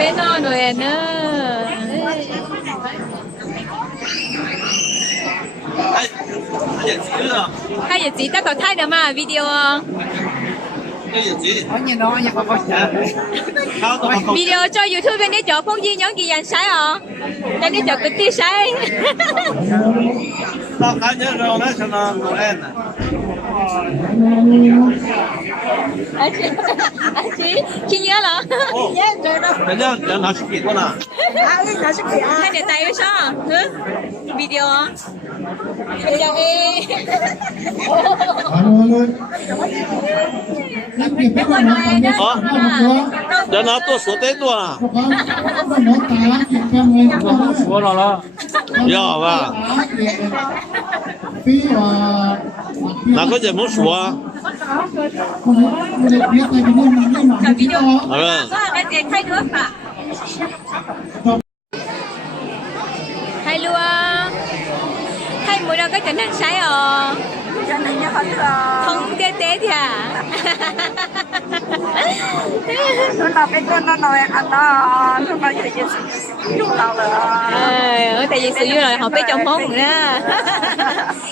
bé non rồi nữa. Hai giờ chỉ ta có thay được mà video video cho YouTube bên đây chỗ phong di nhóm gì dàn sai à bên đây chỗ cái tí sai anh chị khi nhớ là hai để tay với sao video video để nó tôi số tết tua à? Số rồi đó. Dạ và. Là có gì muốn số à? Video. Cái tiền thay nước à? Thay luôn. Thay mỗi đâu có trở nên sai à? Không tế tế thì à? Nó bên con nó nói ăn nó nói gì dùng tao là tại vì sự vui rồi họ biết trong món nữa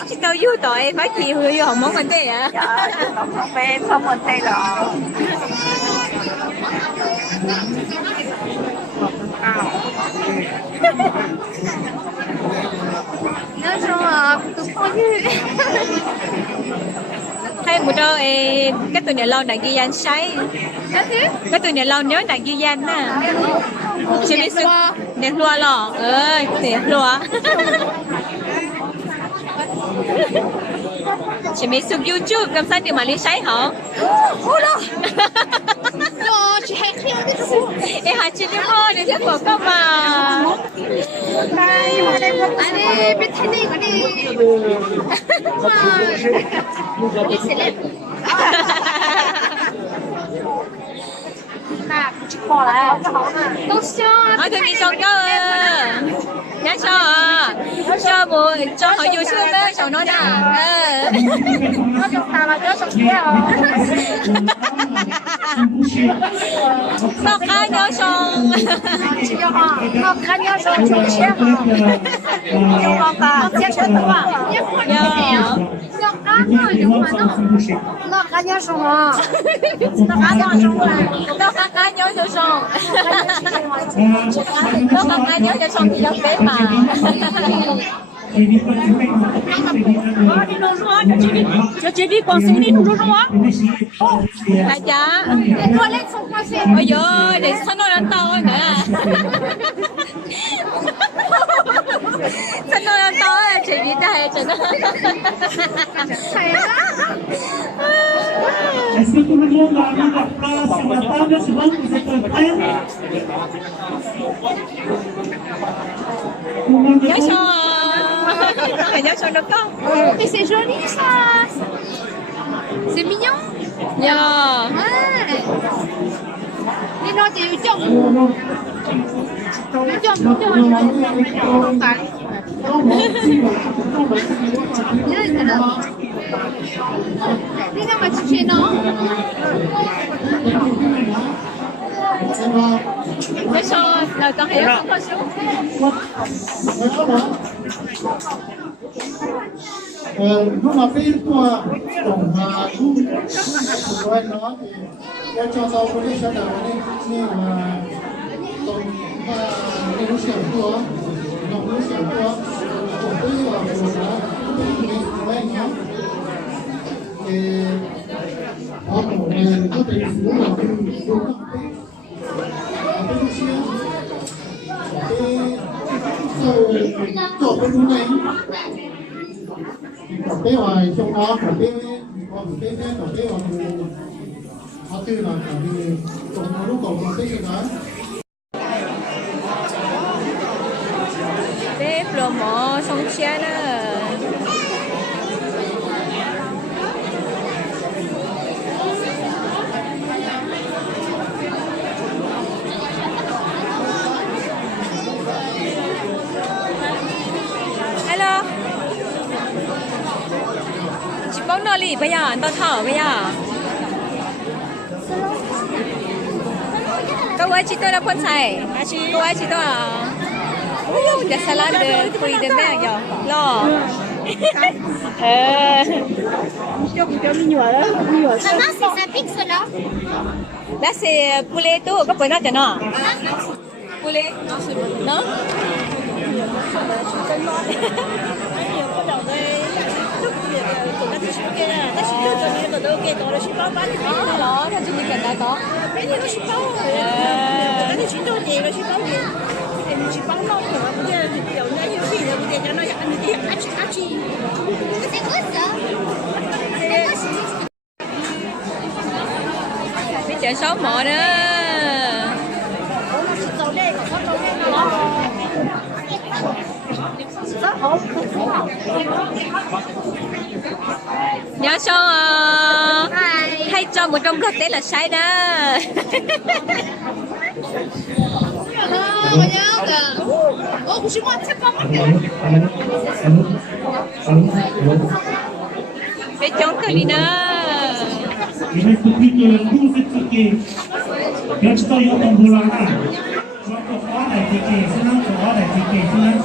chứ tao vui tội phải chi vui họ món mình thế ạ không biết không mình thấy rồi nói chung là tụi con như hay một đôi cái tụi nhà lâu đang ghi danh say cái tụi nhà lâu nhớ đang ghi danh nè chỉ biết sự đẹp loa lò ơi đẹp loa chỉ biết sự YouTube làm sao để mà lấy say hả chị hay khi em hãy chỉ đi mua để tiếp của các mà anh biết thế này cái đi nói tôi đi xong nhá cho bố cho họ yêu thương đó cho nó nè nó trong ta mà cho xong kia nó khá nhớ xong nó khá nhớ xong chung chia hả không ta chia chân đúng không nó khá nhớ xong hả nó khá nhớ xong nó khá nhớ xong nó khá nhớ xong thì đâu thế mà đi đâu rồi cho chị đi con xin đi đâu rồi là chả ôi giời để sao nó đánh to nữa sao nó đánh to chị đi đây chị nó Est-ce que tout le monde a mis leur place sur la table? C'est bon, vous êtes prêts? nhớ cho phải nhớ cho được không? Mais c'est joli ça. C'est mignon. Yeah. Ouais. Đi nói chị chồng. Chồng. Đi ra mà chị nó. Nhớ cho là con hiểu không có xuống. Lúc mà cái của tổng và của anh nó thì tôi cho sau có thể sẽ đào lên như là tổng và cái nó xỉu của tổng nó xỉu của tổng cái là của nó của anh nó thì họ của này có thể sử dụng cái đúng không cái xỉu cái rồi chỗ cái này còn cái ngoài trong đó còn cái họ tư là còn lúc còn cái gì đó Để promo xong chia nữa. Hello. Chị bóng nọ lì bây giờ, tao thở bây giờ. Câu Kau wajib tu dah pun saya. Kau wajib tu ah. Oh, dah salah dia. Kui dia mek ya. Lo. Maman, c'est ça pique cela. Là c'est poulet tu. Kau pernah kena? Poulet? Non? Đó, theo chương trình đó có. C'est quoi ça? Biết chợ sáu mọ nữa. Nhớ số hay cho một trong thực tế là sai đó. Biết chống cái gì nữa. Il reste plus que 12 tickets. Bien sûr, il y a un boulot là. Je vais te faire des tickets, sinon tu vas des tickets, sinon